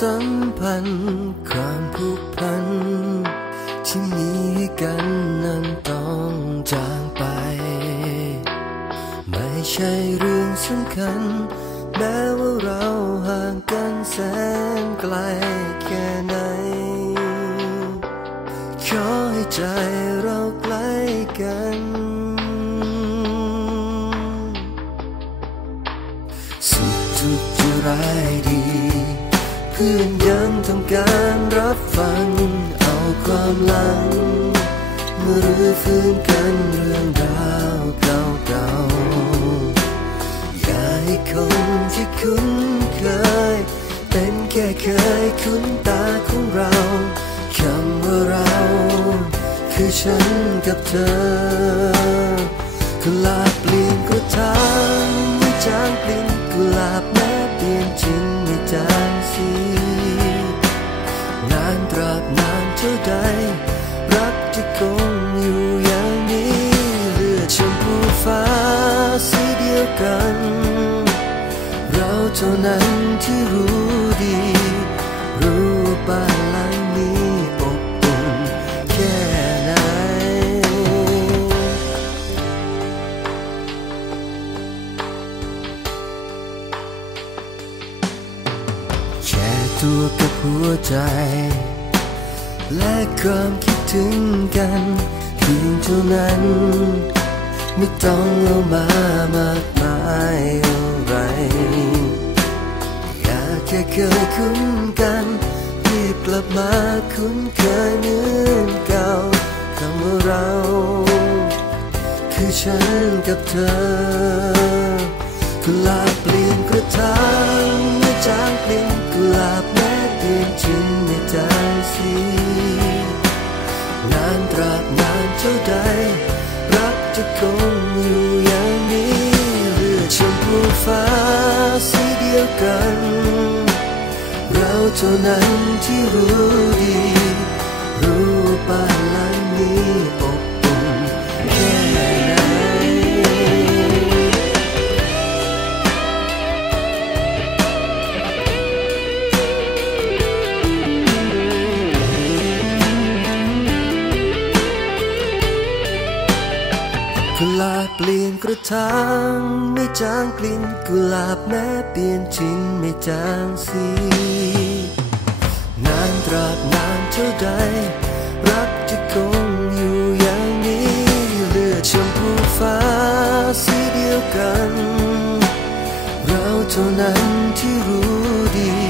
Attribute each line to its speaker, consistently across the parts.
Speaker 1: สัมพันธ์ ความผูกพัน ที่มีให้กันนั้นต้องจางไป ไม่ใช่เรื่องสำคัญ แม้ว่าเราห่างกันแสนไกลแค่ไหน ขอให้ใจ การรับฟังเอาความหลังมารื้อฟื้นกันเรื่องราวเก่าๆ อย่าให้คนที่คุ้นเคย เป็นแค่เคยคุ้นตาของเรา คำว่าเรา คือฉันกับเธอ เท่านั้นที่รู้ดี รู้ว่าบ้านหลังนี้อบอุ่นแค่ไหนแช่ตัวกับหัวใจ และความคิดถึงกันเพียงเท่านั้น ไม่ต้องเอามามากมายอะไร แค่เคยคุ้นกันรีบกลับมาคุ้นเคยเหมือนเก่าคำว่าเรา คือฉันกับเธอกุหลาบเปลี่ยนกระถางไม่จางกลิ่ยนกุหลาบแม้เปลี่ยนชิ้นไม่จางสีนานตราบนานเท่าใดรักจะคงอยู่อย่างนี้เลือชมพูฟ้าสีเดียวกัน เท่านั้นที่รู้ดี รู้ว่าบ้านหลังนี้อบอุ่นแค่ไหนกุหลาบเปลี่ยนกระถางไม่จางกลิ่นกุหลาบแม้เปลี่ยนชิ้นไม่จางสี ราบนานเท่าใด รักจะคงอยู่อย่างนี้เลือดชมพูฟ้าสีเดียวกัน เราเท่านั้นที่รู้ดี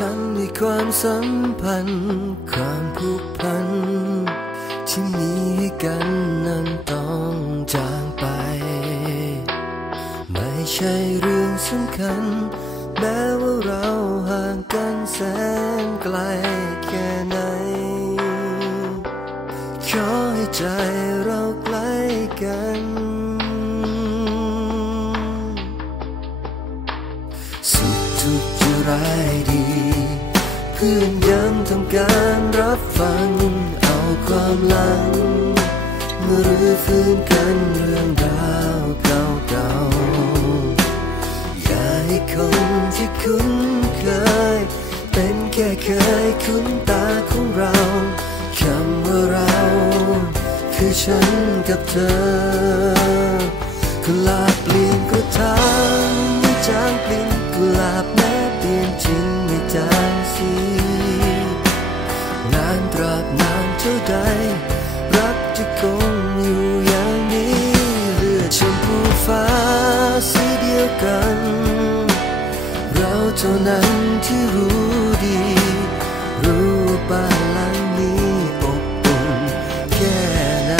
Speaker 1: ไม่ทำให้ความสัมพันธ์ ความผูกพัน ที่มีให้กันนั้นต้องจางไป ไม่ใช่เรื่องสำคัญ แม้ว่าเราห่างกันแสนไกลแค่ไหน ขอให้ใจเราใกล้กัน การรับฟังเอาความหลังมารื้อฟื้นกันเรื่องราวเก่าๆ อย่าให้คนที่คุ้นเคย เป็นแค่เคยคุ้นตาของเราคำว่าเรา คือฉันกับเธอกุหลา เท่านั้นที่รู้ดี รู้ว่าบ้านหลังนี้อบอุ่นแค่ไหน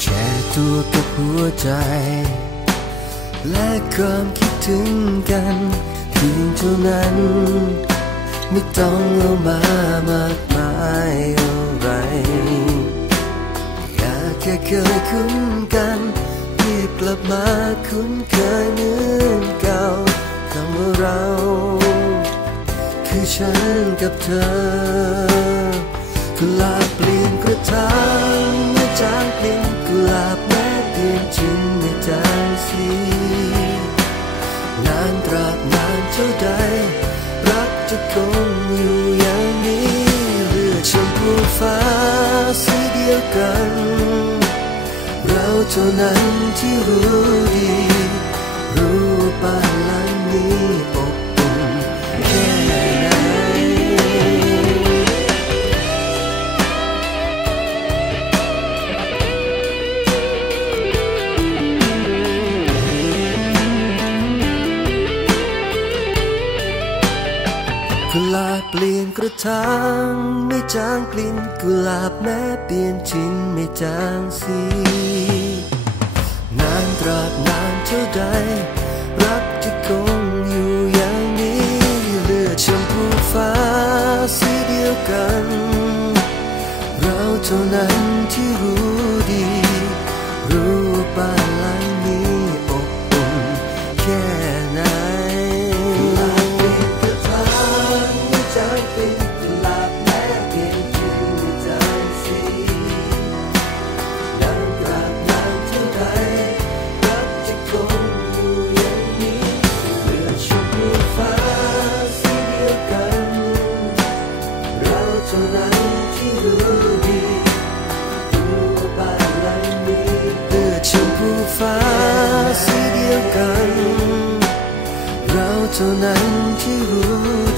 Speaker 1: แช่ตัวกับหัวใจ และความคิดถึงกันเพียงเท่านั้น ไม่ต้องเอามามาก เคยคุ้นกันเรียกลับมาคุ้นเคยเหมือนเก่าคำว่าเรา คือฉันกับเธอกุหลาบเปลี่ยนกระถางไม่จางกลิ่นกุหลาบแม้เปลี่ยนชิ้นไม่จางสีนานตราบนานเท่าใด รักจะคงอยู่อย่างนี้เลือดชมพูฟ้าสีเดียวกัน เราเท่านั้นที่รู้ดี รู้ว่าบ้านหลังนี้อบอุ่นแค่ไหนกุหลาเปลี่ยนกระถาง จางกลิ่นกุหลาบแม้เปลี่ยนชินไม่จางสีนานตราบนานเท่าใด รักจะคงอยู่อย่างนี้เลือดชมพูฟ้าสีเดียวกัน เราเท่านั้นที่รู้ กัน เราเท่านั้นที่รู้